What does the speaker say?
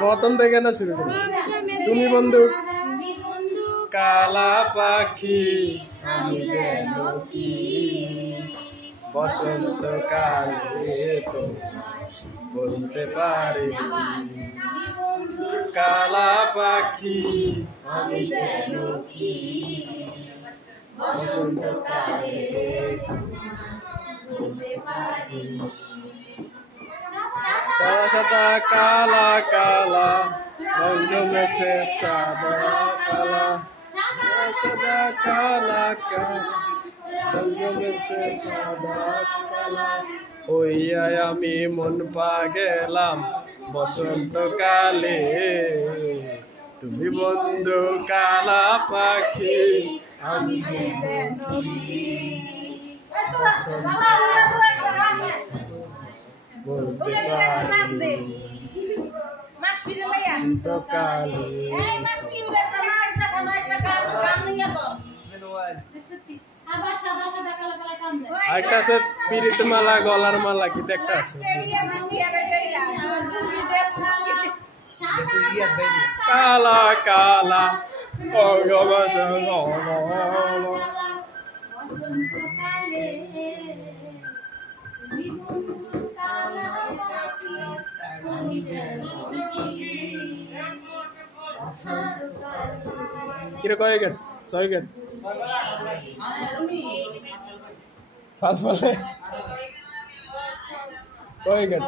প্রথম থেকে না শুরু করো। তুমি বন্ধু কালা পাখি আমি যেন কি বসন্তকালে তো বলতে পারি কালা পাখি আমি যেন কি বসন্তকালে বলতে পারি সাদা সাদা কালা কালা রং জমেছে সাদা কালা সাদা কালা কালা রং জমেছে সাদা কালা ওই আমি মন পা গেলাম বসন্তকালে তুমি বন্ধু কালা পাখি আমি বলতে পারি বসন্তকালে একটা আছে পিরিত মালা গলার মালা কি একটা আছে কালা কালা কিরে কয় গেট 6 গেট ফার্স্ট বলে কয় গেট